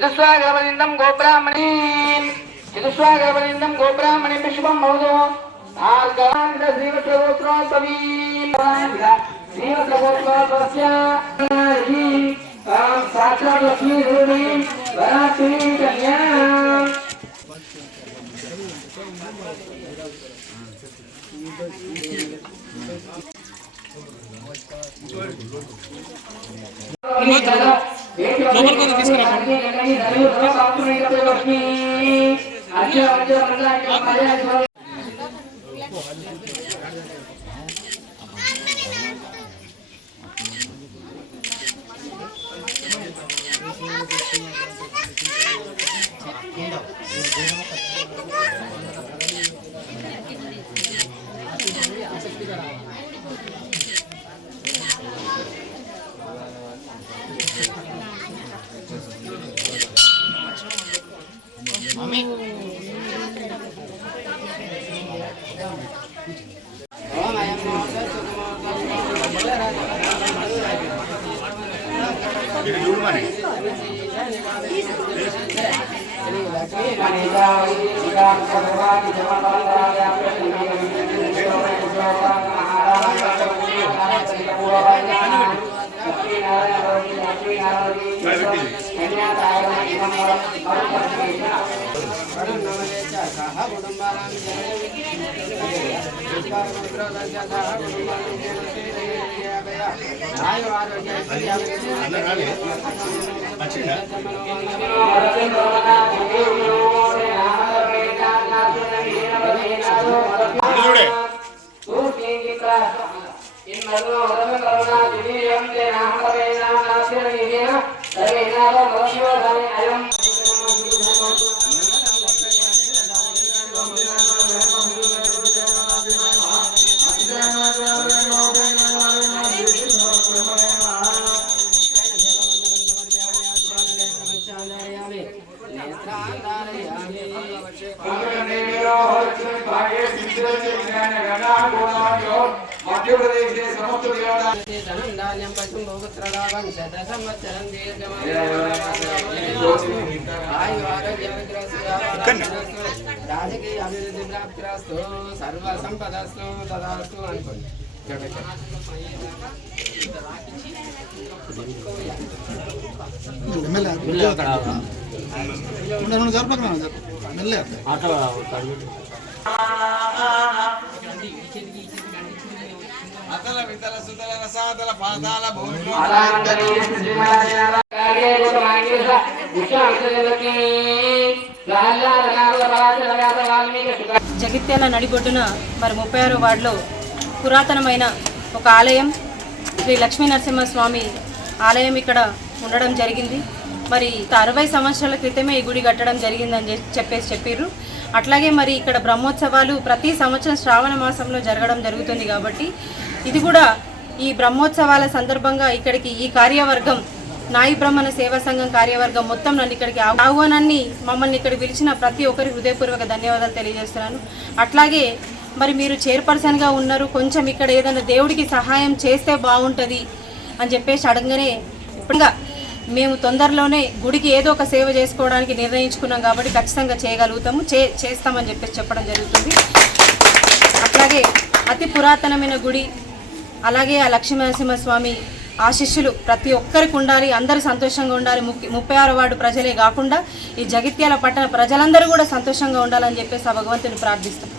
चतुस्वागरवलिन्दं गोब्राह्मणे विश्वं भवतो आर्गान्त श्रीवत्सगोत्रोत्तमीं श्रीवत्सगोत्रोत्तस्य साक्षात् लक्ष्मी देवीं वरात्री कन्या రాజకీయ అభివృద్ధి ప్రాప్తిరస్తు సర్వ సంపదస్తు తదాస్తు అనుకోండి. అతల వితల సుతల రసాతల పాతాల భూమి జగిత్యాల నడిబొడ్డున మరి 36వ వార్డులో పురాతనమైన ఒక ఆలయం శ్రీ లక్ష్మీ నరసింహస్వామి ఆలయం ఇక్కడ ఉండడం జరిగింది. మరి 60 సంవత్సరాల క్రితమే ఈ గుడి కట్టడం జరిగిందని చెప్పారు. అట్లాగే మరి ఇక్కడ బ్రహ్మోత్సవాలు ప్రతి సంవత్సరం శ్రావణ మాసంలో జరగడం జరుగుతుంది. కాబట్టి ఇది కూడా ఈ బ్రహ్మోత్సవాల సందర్భంగా ఇక్కడికి ఈ కార్యవర్గం నాయి బ్రహ్మణ సేవా సంఘం కార్యవర్గం మొత్తం నన్ను ఇక్కడికి ఆహ్వానాన్ని మమ్మల్ని ఇక్కడ పిలిచిన ప్రతి ఒక్కరికి హృదయపూర్వక ధన్యవాదాలు తెలియజేస్తున్నాను. అట్లాగే మరి మీరు చైర్పర్సన్గా ఉన్నారు, కొంచెం ఇక్కడ ఏదైనా దేవుడికి సహాయం చేస్తే బాగుంటుంది అని చెప్పేసి అడగగానే ఇప్పుడుగా మేము తొందరలోనే గుడికి ఏదో ఒక సేవ చేసుకోవడానికి నిర్ణయించుకున్నాం. కాబట్టి ఖచ్చితంగా చేయగలుగుతాము, చేస్తామని చెప్పేసి చెప్పడం జరుగుతుంది. అట్లాగే అతి పురాతనమైన గుడి, అలాగే ఆ లక్ష్మీనరసింహస్వామి ఆశీస్సులు ప్రతి ఒక్కరికి ఉండాలి, అందరూ సంతోషంగా ఉండాలి. 36వ వార్డు ప్రజలే కాకుండా ఈ జగిత్యాల పట్టణ ప్రజలందరూ కూడా సంతోషంగా ఉండాలని చెప్పేసి ఆ భగవంతుని ప్రార్థిస్తాం.